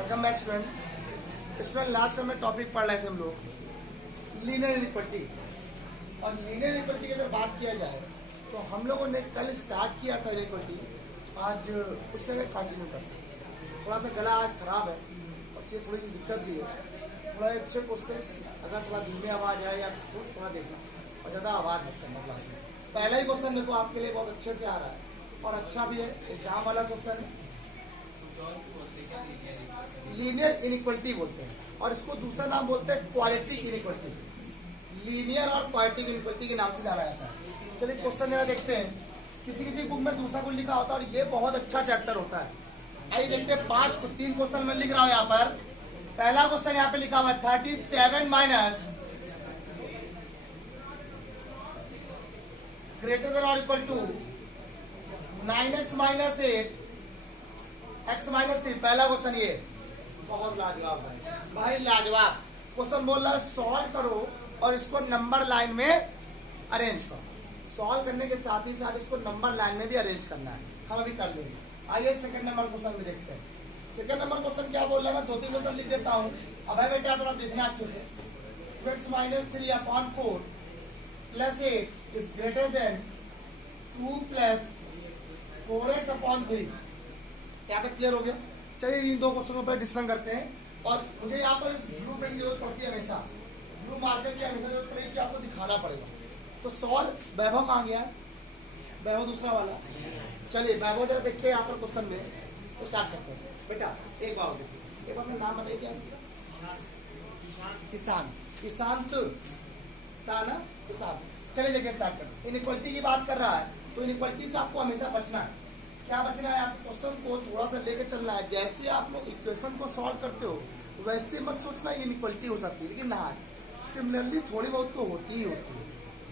Welcome back student. Student last time में topic पढ़ रहे थे हम लोग लीनियर इनइक्वालिटी। और लीनियर इनइक्वालिटी की अगर बात किया जाए तो हम लोगों ने कल स्टार्ट किया था इनइक्वालिटी, आज उसके आगे कंटिन्यू करते हैं। थोड़ा सा गला आज खराब है और इसलिए थोड़ी सी दिक्कत भी है। थोड़ा अच्छे क्वेश्चन अगर थोड़ा धीमे आवाज़ आए या छूट थोड़ा देखना और ज़्यादा आवाज़ मत करना क्लास में। पहला ही क्वेश्चन देखो आपके लिए बहुत अच्छे से आ रहा है और अच्छा भी है, एग्जाम वाला क्वेश्चन है। लीनियर इनइक्वालिटी बोलते हैं और इसको दूसरा नाम बोलते हैं क्वाड्रेटिक इनइक्वालिटी। लीनियर और क्वाड्रेटिक इनइक्वालिटी के नाम से जाना जाता है। चलिए क्वेश्चन जरा देखते हैं। किसी किसी बुक में दूसरा कुछ लिखा होता है और ये बहुत अच्छा चैप्टर होता है। आइए देखते हैं तीन क्वेश्चन में लिख रहा हूं यहाँ पर। पहला क्वेश्चन यहाँ पे लिखा हुआ है 37 माइनस ग्रेटर देन और equal to 9x minus 8 x minus 3। पहला क्वेश्चन ये बहुत लाजवाब है भाई, लाजवाब क्वेश्चन बोल रहा है सॉल्व करो और इसको नंबर लाइन में अरेंज करो। सॉल्व करने के साथ ही साथ इसको नंबर लाइन में भी अरेंज करना है, हम अभी कर लेंगे। आइए सेकंड नंबर क्वेश्चन में देखते हैं। सेकंड नंबर क्वेश्चन क्या बोल रहा है, मैं 2-3 क्वेश्चन लिख देता हूँ। अब है बेटा थोड़ा देखना अच्छे से। 2x minus 3/4 plus 8 is greater then 2 plus 4x/3। क्या तक क्लियर हो गया? चलिए इन दो क्वेश्चनों पर डिस्कशन करते हैं। और मुझे यहाँ पर इस ब्लू पेन की जरूरत पड़ती है हमेशा, ब्लू मार्कर की हमेशा जरूरत पड़ेगी कि आपको दिखाना पड़ेगा। तो सॉल्व वैभव कहाँ गया? वैभव दूसरा वाला। चलिए वैभव जरा देखते हैं यहाँ पर क्वेश्चन में, तो स्टार्ट करते हैं। बेटा एक बार देखिए, एक बार अपना नाम बताइए क्या? किसान, किशांत था ना, किसान। चलिए देखिए स्टार्ट करते हैं। इनइक्वालिटी की बात कर रहा है तो इनइक्वालिटी से आपको हमेशा बचना है। क्या बचना है? आप क्वेश्चन को थोड़ा सा लेकर चलना है। जैसे आप लोग इक्वेशन को सॉल्व करते हो वैसे मत सोचना इनइक्वालिटी हो सकती है, लेकिन ना सिमिलरली थोड़ी बहुत तो होती ही होती है।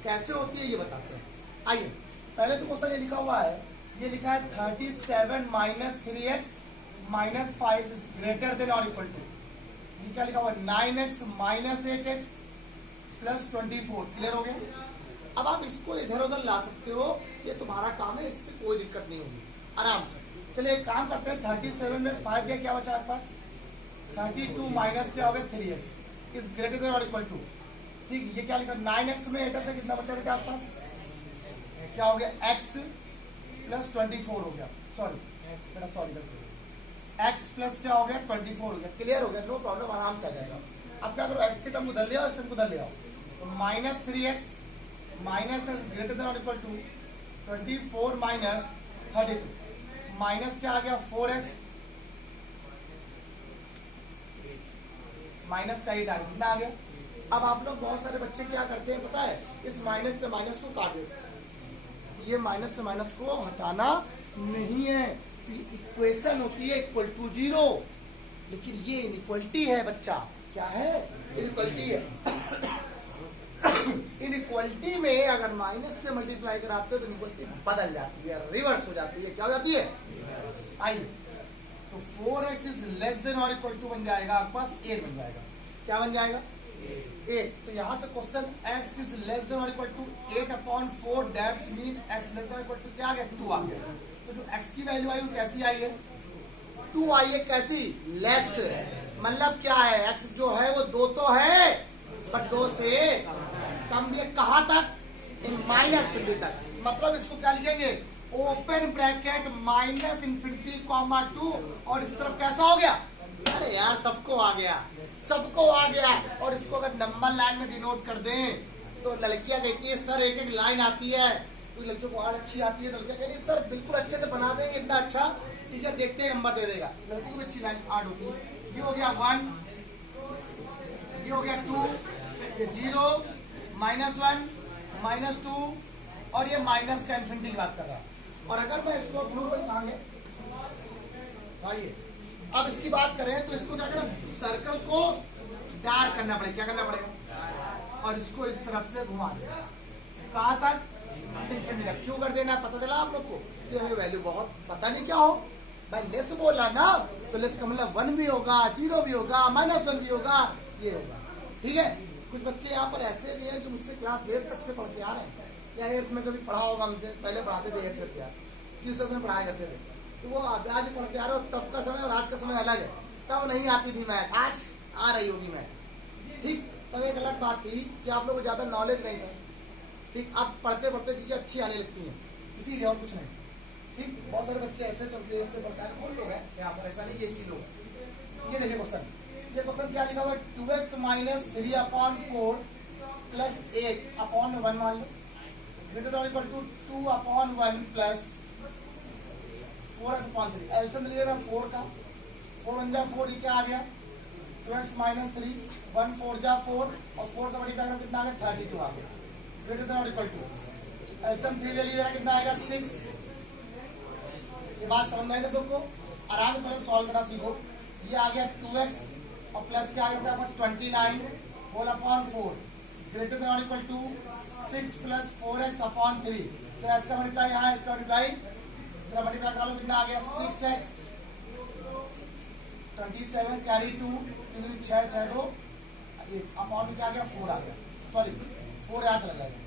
कैसे होती है ये बताते हैं। आइए पहले तो क्वेश्चन ये लिखा हुआ है, ये लिखा है 37 minus 3x minus 5 greater than और इक्वल टू, ये क्या लिखा हुआ है 9x minus 8x plus 24। Clear हो गया? अब आप इसको इधर उधर ला सकते हो, ये तुम्हारा काम है, इससे कोई दिक्कत नहीं होगी, आराम से। चलिए एक काम करते हैं। 37 में 5 गया, क्या बचा आपके पास? 32 माइनस क्या हो गया 3x इज ग्रेटर देन और इक्वल टू। ठीक, ये क्या लिखा 9x में 8 से कितना बचा बेटा आपके पास? क्या हो गया x प्लस 24 हो गया। सॉरी बेटा, सॉरी x प्लस क्या हो गया 24 हो गया। क्लियर हो गया? नो प्रॉब्लम, आराम से आ जाएगा। अब क्या करो, x के टर्म उधर ले आओ, इस टर्म को उधर ले आओ। तो minus 3x minus greater than और इक्वल टू 24 माइनस 32 माइनस क्या आ गया 4x माइनस का 8 आ गया। कितना आ गया? अब आप लोग बहुत सारे बच्चे क्या करते हैं पता है, इस माइनस से माइनस को काट देते हैं। ये माइनस से माइनस को हटाना नहीं है, इक्वेशन होती है इक्वल टू 0, लेकिन ये इनइक्वालिटी है बच्चा। क्या है? इनइक्वालिटी है। इनइक्वालिटी में अगर माइनस से मल्टीप्लाई कराते हो तो इनइक्वालिटी बदल जाती है, रिवर्स हो जाती है। क्या हो जाती है? आइए तो 4x इज लेस देन और इक्वल टू बन जाएगा आपके पास 8 बन जाएगा। क्या बन जाएगा? 8। तो यहाँ तक question x is less than और equal to 8/4 that's mean x less than और इक्वल टू क्या आ गया 2 आ गया। तो जो x की वैल्यू आई वो कैसी आई है? 2 आई है। कैसी? लेस। मतलब क्या है, x जो है वो 2 तो है बट 2 से कम भी है। कहाँ तक? इन माइनस फिफ्टी तक। मतलब इसको क्या लिखेंगे? Open bracket minus infinity comma 2। और इस तरफ कैसा हो गया? अरे यार सबको आ गया, सबको आ गया। और इसको अगर नंबर लाइन में डिनोट कर दें तो लड़कियां कहती है सर एक एक लाइन आती है, कोई लड़कियों को आर्ट अच्छी आती है, लड़कियां कहती है सर बिल्कुल अच्छे से बना देंगे, इतना अच्छा टीचर देखते ही नंबर दे देगा। लड़कों को भी अच्छी लाइन आर्ट होती है। ये हो गया 1, ये हो गया 2, ये 0 -1 -2 और ये माइनस का इन्फिनिटी की बात कर रहा है। और अगर मैं इसको ब्लू पर मांगे, आइए अब इसकी बात करें तो इसको क्या करना, सर्कल को डार्क करना पड़ेगा। क्या करना पड़ेगा? और इसको इस तरफ से घुमा देना। कहाँ तक? इन्फिनिटी तक। क्यों कर देना? पता चला आप लोग को? तो हमें वैल्यू बहुत पता नहीं क्या हो भाई, लेस बोला ना तो लेस का मतलब 1 भी होगा, 0 भी होगा, -1 भी होगा, ये होगा। ठीक है? कुछ बच्चे यहाँ पर ऐसे भी हैं जो मुझसे क्लास 8 तक से पढ़ते आ रहे हैं, या 8th में कभी पढ़ा होगा हमसे, पहले पढ़ाते थे 8th ट्यूशन में पढ़ाया करते थे। तो वो आज पढ़ के आ रहे हो, तब का समय और आज का समय अलग है। तब नहीं आती थी मैथ, आज आ रही होगी मैथ। ठीक, तब एक अलग बात थी कि आप लोगों को ज़्यादा नॉलेज नहीं था। ठीक, अब पढ़ते पढ़ते चीज़ें अच्छी आने लगती हैं, इसीलिए और कुछ नहीं। ठीक, बहुत सारे बच्चे ऐसे तो से पढ़ता है, बहुत लोग हैं यहाँ पर, ऐसा नहीं एक ही लोग हैं। ये देखिए क्वेश्चन, ये क्वेश्चन क्या लिखा हुआ है, 2x माइनस 3/4 प्लस 8/1 मान लो, greater than equal to 2/1 plus 4x/3। LCM लीजिएगा 4 का, 4 1 जा 4, ये क्या आ गया 2x माइनस 3, 1 4 जा 4 और 4 का मल्टीप्लाई करो कितना आ गया 32 आ गया, ग्रेटर देन और इक्वल टू एलसीएम 3 ले लीजिएगा कितना आएगा 6। ये बात समझ में आई सब लोग को, आराम से पहले सॉल्व करना सीखो। ये आ गया 2x और प्लस क्या आ गया 29 होल अपॉन 4 ग्रेटर देन और इक्वल टू 6 प्लस 4x/3। तो इसका मल्टीप्लाई यहाँ, इसका मल्टीप्लाई जरा मल्टीप्लाई करा लो कितना आ गया 6x 27 कैरी 2 6 6 2 अपॉन में क्या आ गया 4 आ गया, सॉरी 4 यहाँ चला जाएगा।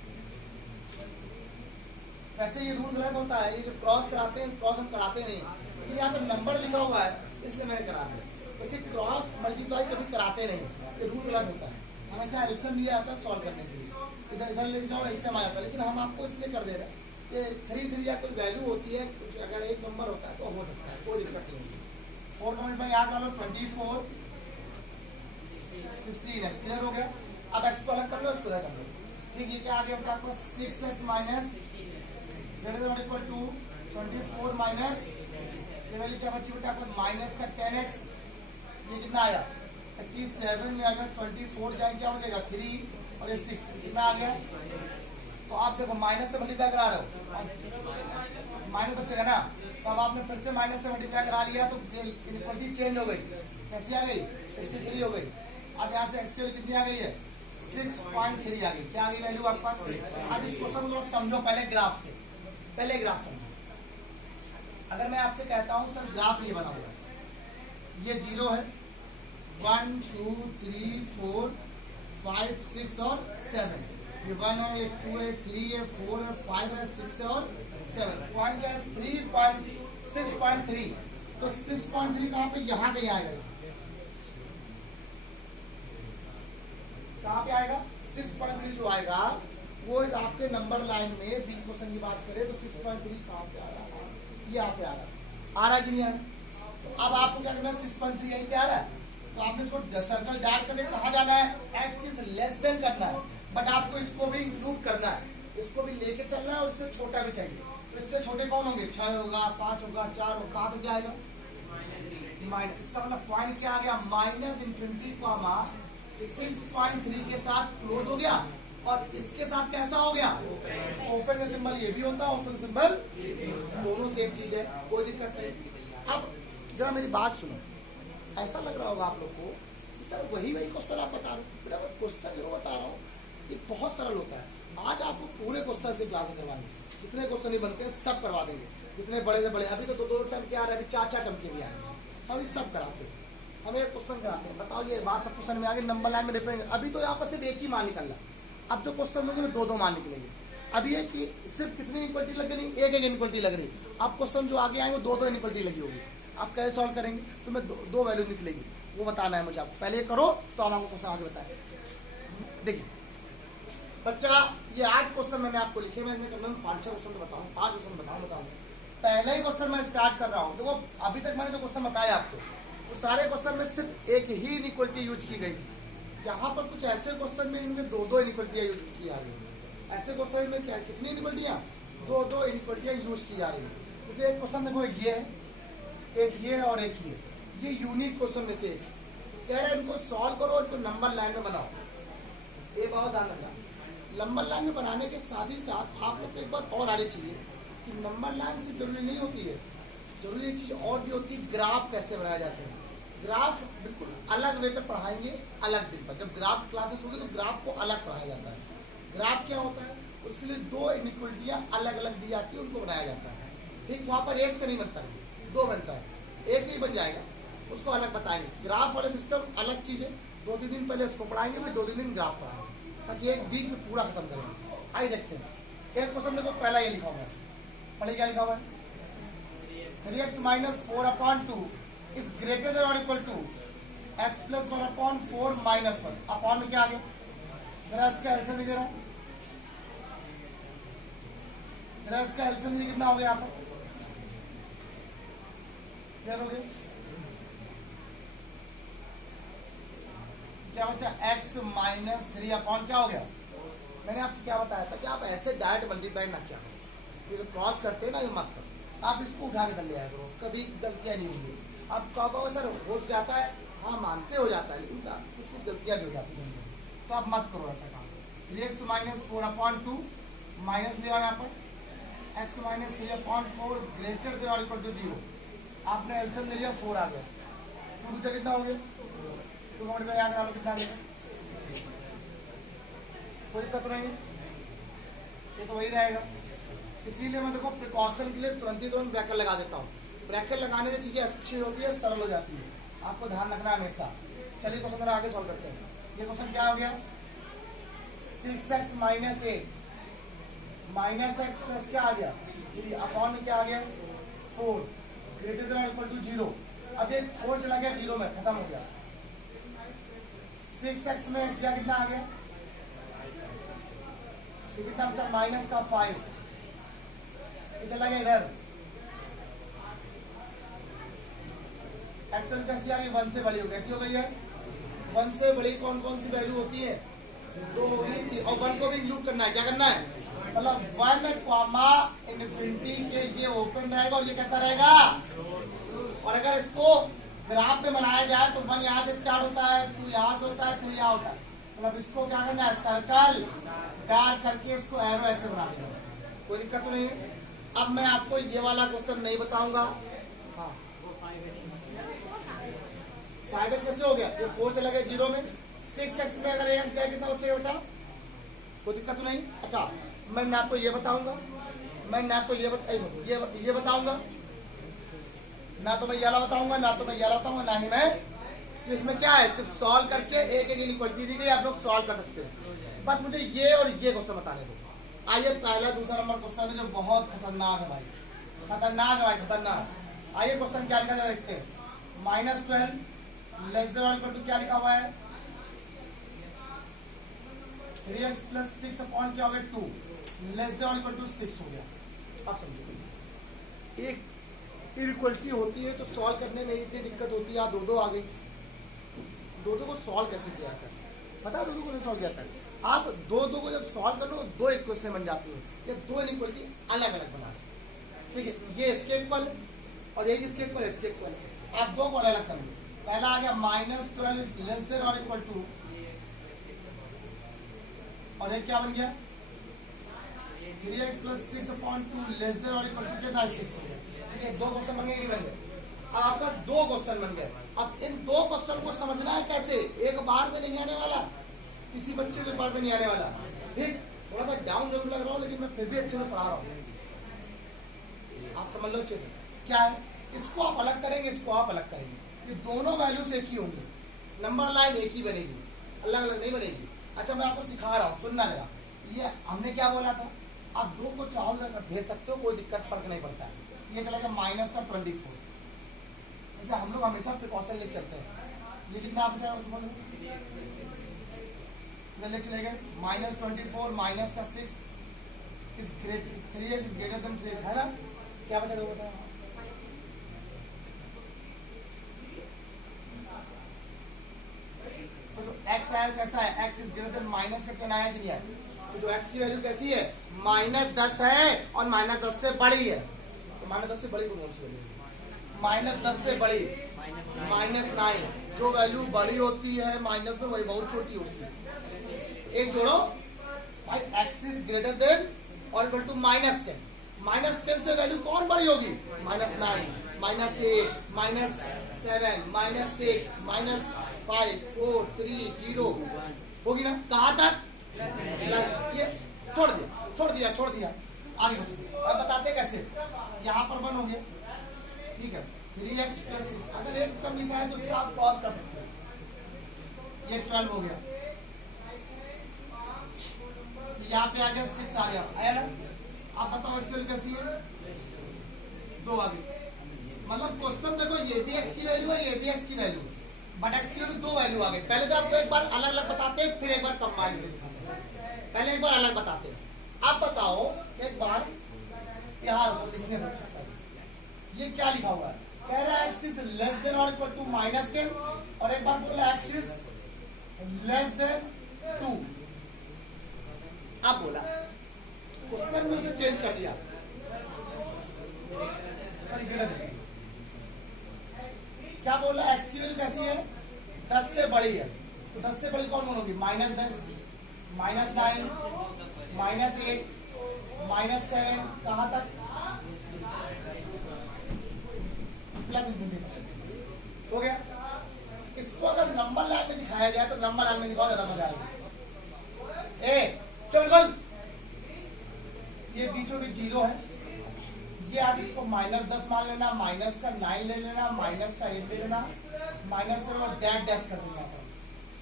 वैसे ये रूल गलत होता है, ये जो क्रॉस कराते हैं, क्रॉस हम कराते नहीं, लेकिन यहाँ पे नंबर लिखा हुआ है इसलिए मैंने करा दिया। वैसे क्रॉस मल्टीप्लाई कभी कराते नहीं, ये रूल गलत होता है। हमेशा एलसीएम लिया जाता है सॉल्व करने के लिए, इधर इधर लेके जाओ एलसीएम आ जाता है, लेकिन हम आपको इसलिए कर दे रहे हैं कि 3 3 या कोई वैल्यू होती है, कुछ अगर एक नंबर होता है तो हो सकता है, कोई दिक्कत नहीं होगी। 4 का मल्टीप्लाई याद कर लो 24 16 क्लियर हो गया। अब एक्स को अलग कर लो, इसको अलग कर लो। ठीक, ये क्या आ गया बेटा आपको 6x minus greater than equal to 24 minus ये वाली क्या बची बेटा आपको माइनस का 10x, ये कितना आया 87 में अगर 24 जाए क्या बचेगा 3 और ये 6 कितना आ गया। तो आप देखो माइनस से मल्टीप्लाई करा रहे हो, माइनस बचेगा ना, तो अब आपने फिर से माइनस से मल्टीप्लाई करा लिया तो इक्वलिटी चेंज हो गई, कैसी आ गई 63 हो गई। अब यहाँ से एक्स की कितनी आ गई है 6.3 आ गई, क्या आ गई वैल्यू आपके पास। अब इसको समझो पहले ग्राफ से, पहले ग्राफ समझो। अगर मैं आपसे कहता हूँ सर ग्राफ ये बना हुआ है, ये 0 है 1 2 3 4 5 6 और 7, ये 1 है, ये 2 है, 3 है, 4 है, 5 है, 6 है और 7। पॉइंट क्या है 3.6.3, तो 6.3 कहाँ पे यहाँ पे आएगा, कहाँ पे आएगा 6.3 जो आएगा वो आपके नंबर लाइन में बी क्वेश्चन की बात करें तो 6.3 कहाँ पे आ रहा है, ये यहाँ पे आ रहा है कि नहीं आ रहा। तो अब आपको क्या करना है 6.3 यहीं पे आ रहा है, तो आपने इसको सर्कल डार्क करके कहाँ जाना है, एक्स इज लेस देन करना है, बट आपको इसको भी इंक्लूड करना है, इसको भी लेके चलना है और इससे छोटा भी चाहिए। तो इससे छोटे कौन होंगे 6 होगा 5 होगा 4 होगा, कहाँ तक जाएगा माइनस, इसका मतलब पॉइंट क्या आ गया माइनस इनफिनिटी कॉमा 6.3 के साथ क्लोज हो गया और इसके साथ कैसा हो गया ओपन का सिंबल, ये भी होता है ओपन सिंबल, दोनों सेम चीज है, कोई दिक्कत नहीं। अब जरा मेरी बात सुनो, ऐसा लग रहा होगा आप लोग को कि सर वही क्वेश्चन आप बता रहे हो, क्वेश्चन जो बता रहा हूँ ये बहुत सरल होता है। आज आपको पूरे क्वेश्चन से क्लास करवाएंगे, जितने क्वेश्चन ही बनते हैं सब करवा देंगे, जितने बड़े से बड़े, अभी तो 2 टर्म के आ रहे हैं, अभी 4 टर्म के भी आ रहे हैं, हम ये सब कराते हैं। हम एक क्वेश्चन कराते हैं, बताओ ये बात सब क्वेश्चन में आगे नंबर लाइन में डिपेंड, अभी तो यहाँ पर सिर्फ एक ही मान निकल रहा है, अब जो क्वेश्चन होंगे 2 मान निकलेंगे। अभी ये कि सिर्फ कितनी इक्वलिटी लग रही, एक इक्वलिटी लग रही, अब क्वेश्चन जो आगे आएंगे 2 इक्वलिटी लगी होगी, आप कैसे सॉल्व करेंगे, तो मैं 2 वैल्यू निकलेगी, वो बताना है मुझे, आपको पहले करो तो हम आपको क्वेश्चन आगे बताएं। देखिए बच्चा ये 8 क्वेश्चन मैंने आपको लिखे, मैं इनमें 5-6 क्वेश्चन तो बताऊँ, 5 क्वेश्चन बताऊँ। पहले ही क्वेश्चन मैं स्टार्ट कर रहा हूँ, देखो अभी तक मैंने जो क्वेश्चन बताया आपको वो सारे क्वेश्चन में सिर्फ एक ही इनइक्वलिटी यूज की गई थी। यहाँ पर कुछ ऐसे क्वेश्चन में इनमें 2 इनइक्वलिटियाँ यूज की जा रही है, ऐसे क्वेश्चन में क्या कितनी इनइक्वलिटियाँ 2 इनइक्वलिटियाँ यूज की जा रही है। जैसे एक क्वेश्चन देखो ये है, एक ये है और एक ये यूनिक क्वेश्चन में से कह रहे हैं इनको सॉल्व करो, इनको नंबर लाइन में बनाओ। एक और ध्यान रखना, नंबर लाइन में बनाने के साथ ही साथ आप लोग को एक बात और आनी चाहिए कि नंबर लाइन से जरूरी नहीं होती है, जरूरी एक चीज़ और भी होती है, ग्राफ कैसे बनाए जाते हैं। ग्राफ बिल्कुल अलग वे पे पढ़ाएंगे, अलग दिन पर, जब ग्राफ क्लासेस होगी तो ग्राफ को अलग पढ़ाया जाता है। ग्राफ क्या होता है, उसके लिए 2 इनइक्वलिटियाँ अलग अलग दी जाती है, उनको बनाया जाता है। ठीक, वहाँ पर एक से नहीं बनता है, 2 बनता है, एक से ही बन जाएगा, उसको अलग बताएंगे। ग्राफ वाले सिस्टम अलग चीज़ है, 2-3 दिन पहले उसको पढ़ाएंगे, फिर 2-3 दिन ग्राफ पढ़ाएंगे, ताकि एक वीक में पूरा खत्म करेंगे। आइए देखते हैं एक क्वेश्चन देखो, पहला ये लिखा हुआ है, पढ़िए क्या लिखा हुआ है 3x minus 4/2 is greater than और equal to x plus 1 upon 4 minus 1 upon में क्या आ गया, जरा इसका एल्सियम लीजिए, जरा इसका एल्सियम लीजिए, कितना हो गया यहाँ पर, क्या हो गया, क्या बचा, x माइनस 3 अपॉन क्या हो गया। मैंने आपसे क्या बताया था कि आप ऐसे डायरेक्ट मल्टीप्लाई ना किया, ये जो क्रॉस करते हैं ना, ये मत करो, आप इसको उठा के कर लिया करो, कभी गलतियां नहीं होंगी। आप कहो सर हो जाता है, हाँ मानते हो जाता है, लेकिन कुछ कुछ गलतियां भी हो जाती हैं, तो आप मत करो ऐसा काम। 3x माइनस 4 अपॉन 2 माइनस लिया यहाँ पर, x minus 3 upon 4 greater than और इक्वल टू 0, आपने एल्सियम ले लिया, 4 आ गया, 2 कितना हो गया, 2 नोट में याद रखो कितना गया, कोई दिक्कत नहीं है, ये तो वही रहेगा। इसीलिए मैं देखो प्रिकॉशन के लिए तुरंत ही ब्रैकेट लगा देता हूँ, ब्रैकेट लगाने से चीजें अच्छी होती है, सरल हो जाती है, आपको ध्यान रखना है हमेशा। चलिए क्वेश्चन जरा आगे सॉल्व करते हैं। ये क्वेश्चन क्या हो गया, 6x minus 8 minus x plus क्या आ गया, अपॉन में क्या आ गया 4 ग्रेटर देन इक्वल टू 0। अब ये 4 चला गया 0 में, खत्म हो गया। 6x में x गया, कितना आ गया, ये कितना बचा, माइनस का 5, ये चला गया इधर, एक्स कैसी आ गई, 1 से बड़ी हो, कैसी हो गई है, 1 से बड़ी कौन कौन सी वैल्यू होती है, 2 होगी, और 1 को भी इंक्लूड करना है, क्या करना है, मतलब 1 कॉमा इनफिनिटी के ये ओपन रहेगा और ये कैसा रहेगा, और अगर इसको ग्राफ में बनाया जाए तो 1 यहाँ से स्टार्ट होता है, 2 यहाँ से होता है, 3 यहाँ होता है, मतलब इसको क्या करना है, सर्कल डार्क करके इसको एरो ऐसे बना देना, कोई दिक्कत तो नहीं है। अब मैं आपको ये वाला क्वेश्चन नहीं बताऊंगा, हाँ 5x कैसे हो गया, ये 4 चला गया 0 में, 6x में अगर एक जाए कितना बचेगा बेटा, कोई दिक्कत तो नहीं। अच्छा मैं ना तो ये बताऊंगा, मैं ना तो ये बताऊंगा, ना तो मैं ये वाला बताऊंगा, ना तो मैं ये वाला बताऊंगा, ना ही मैं, तो इसमें क्या है, सिर्फ सॉल्व करके एक एक इनइक्वालिटी दी गई, आप लोग सॉल्व कर सकते हैं, बस मुझे ये और ये क्वेश्चन बताने दो। आइए पहला दूसरा नंबर क्वेश्चन है जो बहुत खतरनाक है भाई, खतरनाक है भाई, खतरनाक। आइए क्वेश्चन क्या लिखा है देखते हैं, -12 लेस देन और इक्वल टू क्या लिखा हुआ है, 3x प्लस 6 अपॉन क्या हो गया 2 लेस देन और इक्वल टू 6 हो गया। अब समझो एक इनइक्वालिटी होती है तो सॉल्व करने में इतनी दिक्कत होती है, 2 आ गई, 2 को सॉल्व कैसे किया जाता है, पता है 2 को सॉल्व किया जाता है, आप 2 को जब सॉल्व कर लो 2 इक्वेशन बन जाती है, ये 2 इनइक्वालिटी अलग अलग बना, ठीक है, ये इसके इक्वल और ये इसके इक्वल, इसके इक्वल, आप 2 को अलग अलग कर लो। पहला आ गया -12 इज लेस देन और इक्वल टू, और ये क्या बन गया 3x plus 6 upon 2 less than और इक्वल टू कितना 6 हो गया। ये 2 क्वेश्चन बन गए, नहीं बन गए, अब आपका 2 क्वेश्चन बन गए। अब इन 2 क्वेश्चन को समझना है कैसे, एक बार में नहीं आने वाला, किसी बच्चे के बार में नहीं आने वाला, ठीक, थोड़ा सा डाउन जरूर लग रहा हूँ लेकिन मैं फिर भी अच्छे से पढ़ा रहा हूँ, आप समझ लो अच्छे से। क्या है, इसको आप अलग करेंगे, इसको आप अलग करेंगे, ये दोनों वैल्यूज एक ही होंगी, नंबर लाइन एक ही बनेगी, अलग अलग नहीं बनेगी। अच्छा मैं आपको सिखा रहा हूँ, सुनना मेरा, ये हमने क्या बोला था, आप 2 को चाहो भेज सकते हो, कोई दिक्कत फर्क नहीं पड़ता है। ये चला गया -24, जैसे हम लोग हमेशा प्रिकॉशन ले चलते हैं, ये कितना आप चाहे ले चले गए, -24 माइनस का 6 is great 3x is greater then 3x, है ना, क्या बचा दो बताओ, तो x आया कैसा है, x is greater then minus का क्या आया कि नहीं आया, तो जो x की वैल्यू कैसी है -10 है और -10 से बड़ी है, तो -10 से बड़ी कौन सी वैल्यू है, -10 से बड़ी -9, जो वैल्यू बड़ी होती है माइनस में वही बहुत छोटी होती है, एक जोड़ो भाई, x इज ग्रेटर देन और इक्वल टू -10, -10 से वैल्यू कौन बड़ी होगी, -9, -8, -7, -6, -5, 4, 3, 0 होगी ना, कहाँ तक, ये छोड़ दिया आगे अब बताते कैसे, यहाँ पर 1 हो गया, ठीक है, 3x प्लस 6, अगर एक टर्म लिखा है तो उसका आप क्रॉस कर सकते हो, ये 12 हो गया, यहाँ पे आ गया 6 आया ना, आप बताओ एक्स वैल्यू कैसी है, 2 आ गई, मतलब क्वेश्चन देखो, ये भी एक्स की वैल्यू है, ये भी एक्स की वैल्यू है, बट एक्स की वैल्यू दो वैल्यू आ गई। पहले तो आपको एक बार अलग अलग बताते हैं, फिर एक बार कंबाइन करके दिखाते हैं। पहले एक बार अलग बताते हैं। आप बताओ एक बार यहाँ लिखने दो, ये क्या लिखा हुआ है? कह रहा है एक्स इज लेस देन और इक्वल टू -10, और एक बार बोला एक्स इज लेस देन 2। अब बोला क्वेश्चन में उसे चेंज कर दिया, क्या बोला? एक्स की वैल्यू कैसी है? 10 से बड़ी है, तो 10 से बड़ी कौन होगी? -10, -9, -8, -7, कहां तक? हो गया। इसको अगर नंबर लाइन में दिखाया जाए तो नंबर लाइन में दिखाओ, ज्यादा मजा आएगा। चल ये बीचों बीच 0 है, ये आप इसको -10 मान लेना, माइनस का 9 ले लेना, माइनस का 8 ले लेना, -7 और डैश डैश कर देना।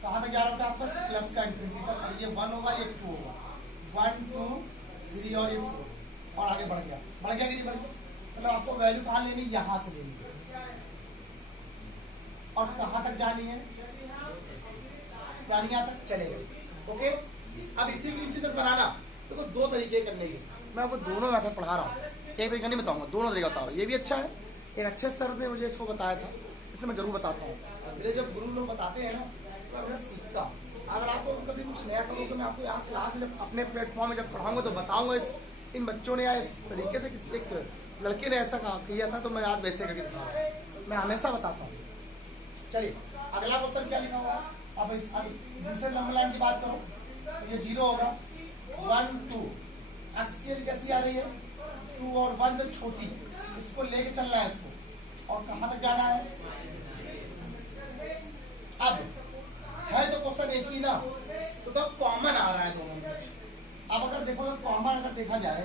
कहां तक जा रहा है आपका? प्लस का इंफिनिटी तक। ये 1 होगा, ये 2 होगा, 1 2 3 और ये 4, और आगे बढ़ गया कि नहीं बढ़ गया? मतलब आपको वैल्यू कहां लेनी? यहां से लेनी है, और कहां तक जानी है? यहां तक चलेगा। ओके, अब इसी के नीचे से बनाना देखो, दो तरीके करने के, मैं आपको दोनों मेथड पढ़ा रहा हूँ, एक तरीका नहीं बताऊंगा, दोनों तरीका बता रहा हूँ। ये भी अच्छा है, एक अच्छे सर ने मुझे इसको बताया था, इसलिए मैं जरूर बताता हूँ। मेरे जब गुरु लोग बताते हैं ना, तो मैं सीखता हूँ। अगर आपको कभी कुछ नया करूँ तो मैं आपको यहाँ क्लास में अपने प्लेटफॉर्म में जब पढ़ाऊंगा तो बताऊंगा। इन बच्चों ने या इस तरीके से एक लड़के ने ऐसा किया था, तो मैं आज वैसे करके दिखा रहा हूँ, मैं हमेशा बताता हूँ। चलिए अगला क्वेश्चन क्या लिखा हुआ है? अब दूसरे नंबर लाइन की बात करो, तो ये 0 होगा, 1 2, एक्स की वैल्यू कैसी आ रही है? 2 और 1 से छोटी, इसको लेके चलना है इसको, और कहां तक जाना है? अब है तो क्वेश्चन एक ही ना, तो कॉमन आ रहा है दोनों में। अब अगर देखो तो कॉमन अगर देखा जाए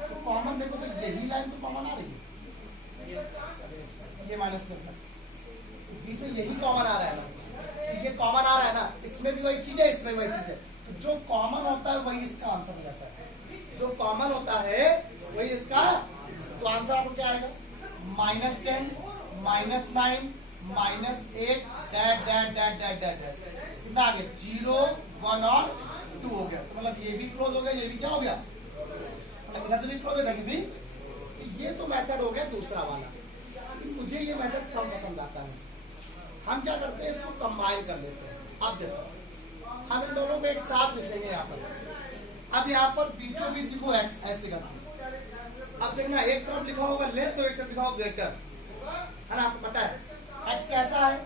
तो कॉमन देखो तो यही लाइन तो कॉमन आ रही है, ये -10 तक बीच में यही कॉमन आ रहा है ना, ये कॉमन आ रहा है ना, इसमें भी वही चीज है, इसमें भी वही चीज है। तो जो कॉमन होता है वही इसका आंसर हो जाता है, जो कॉमन होता है वही इसका। तो आंसर आपको क्या आएगा? -10, -9, -8, डैश कितना आ गया? 0 1 और 2 हो गया। तो मतलब ये भी क्लोज हो गया, ये भी क्या हो गया? मतलब इधर से भी क्लोज हो गया। ये तो मेथड हो गया दूसरा वाला, लेकिन मुझे ये मेथड कम पसंद आता है। हम क्या करते हैं, इसको कंबाइन कर लेते हैं। अब देखो हम इन दोनों को एक साथ लिखेंगे यहाँ पर। अब यहाँ पर बीचों बीच लिखो एक्स, ऐसे करके। अब देखना, एक तरफ लिखा होगा लेस तो एक तरफ लिखा होगा ग्रेटर, है ना? आपको पता है एक्स कैसा है?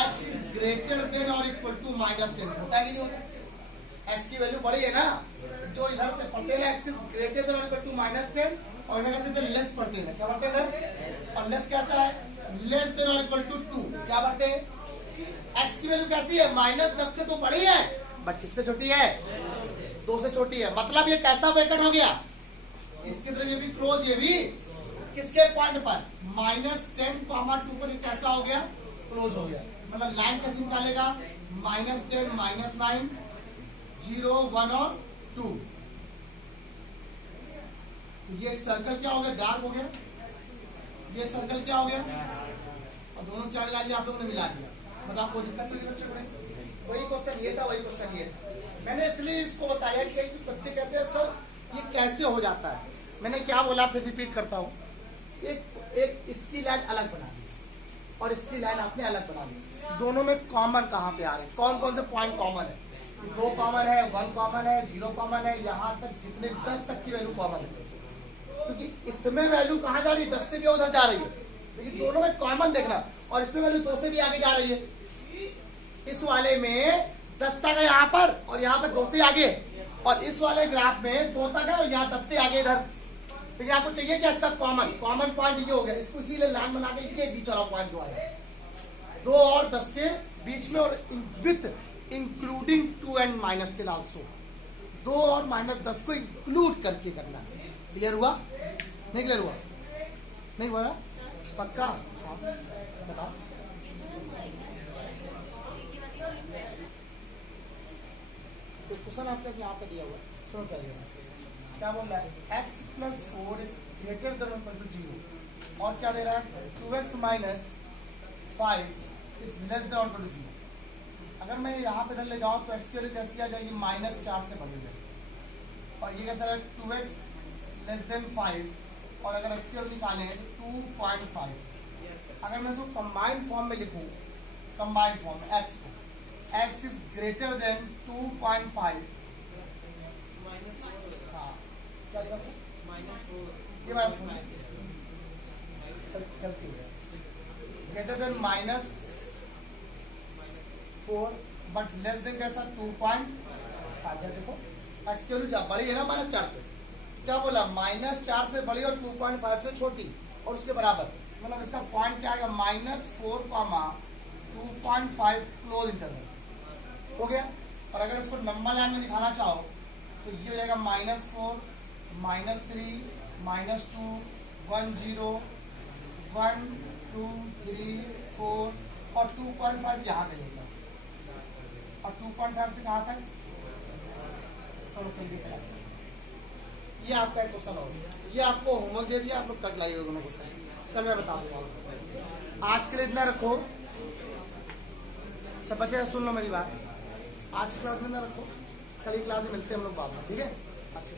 एक्स इज ग्रेटर देन और इक्वल टू -10, होता है कि नहीं होता? एक्स की वैल्यू बड़ी है ना, जो इधर से पढ़ते हैं एक्स इज ग्रेटर देन और इक्वल टू -10, और इधर कैसे लेस पढ़ते हैं, क्या पढ़ते हैं इधर? और लेस कैसा है? लेस देन और इक्वल टू 2, क्या पढ़ते हैं? एक्स की वैल्यू कैसी है? -10 से तो बड़ी है, बट किससे छोटी है? 2 से छोटी है। मतलब ये कैसा ब्रैकेट हो गया? इसकी तरफ ये भी क्लोज, ये भी किसके पॉइंट पर? -10, 2 पर कैसा हो गया? क्लोज हो गया। मतलब लाइन कैसे निकालेगा? -10, -9, 0 1 और 2। ये एक सर्कल क्या हो गया? डार्क हो गया। ये सर्कल क्या हो गया? और दोनों क्या मिला लिया? आप लोगों ने मिला लिया। मतलब कोई दिक्कत तो नहीं बच्चे को? वही क्वेश्चन ये था, वही क्वेश्चन ये था। मैंने इसलिए इसको बताया कि बच्चे कहते हैं सर ये कैसे हो जाता है। मैंने क्या बोला, फिर रिपीट करता हूँ। एक इसकी लाइन अलग बना दी और इसकी लाइन आपने अलग बना दी। दोनों में कॉमन कहाँ पे आ रहे हैं? कौन कौन से पॉइंट कॉमन है? 2 कॉमन है, 1 कॉमन है, 0 कॉमन है, यहाँ तक जितने 10 तक की वैल्यू कॉमन है। क्योंकि इसमें वैल्यू कहाँ जा रही है? 10 से भी उधर जा रही है, लेकिन दोनों में कॉमन देखना। और इसमें वैल्यू 2 से भी आगे जा रही है। इस वाले में 10 तक है यहाँ पर, और यहाँ पर 2 से आगे, और इस वाले ग्राफ में 2 तक है और यहाँ 10 से आगे इधर। लेकिन आपको चाहिए क्या? इसका कॉमन पॉइंट ये हो गया। इसको इसीलिए लाइन बना के ये बीच वाला पॉइंट जो है 2 और 10 के बीच में, और विथ इंक्लूडिंग 2 and -10 आल्सो। 2 और -10 को इंक्लूड करके करना। क्लियर हुआ? नहीं क्लियर हुआ? नहीं हुआ? पक्का? हाँ बताओ। क्वेश्चन आपका यहाँ पे दिया हुआ है, सुनो क्या दिया हुआ है। क्या बोल रहा है x plus 4 is greater than equal to 0 और क्या दे रहा है 2x minus 5 is less than equal to 0। अगर मैं यहाँ पे इधर ले जाऊँ तो x की वैल्यू कैसी आ जाएगी -4 से बदल जाएगी और ये कैसा है 2x लेस देन 5 और अगर x की वैल्यू निकालें तो 2.5। अगर मैं इसको कंबाइंड फॉर्म में लिखूँ कंबाइंड फॉर्म x को x इज ग्रेटर देन 2.5 क्या ये गलती है greater than -4 but less than कैसा 2.5। देखो एक्स की वैल्यू बड़ी है ना -4 से, क्या बोला -4 से बड़ी और 2.5 से छोटी और उसके बराबर, मतलब इसका पॉइंट क्या आएगा -4, 2.5 क्लोज इंटरवल हो गया। और अगर इसको नंबर लाइन में दिखाना चाहो तो ये हो जाएगा -4, -3, -2, 1, 0, 1, 2, 3, 4 और 2.5 यहाँ कहीं होगा और 2.5 से कहाँ तक ये आपका एक क्वेश्चन होगा। ये आपको होमवर्क दे दिया, आप लोग कट लाइए दोनों क्वेश्चन, कल मैं बता दूंगा। आज के लिए इतना रखो सब बच्चे, सुन लो मेरी बात, आज क्लास में ना रखो, कल क्लास में मिलते हैं हम लोग बाद में, ठीक है। अच्छी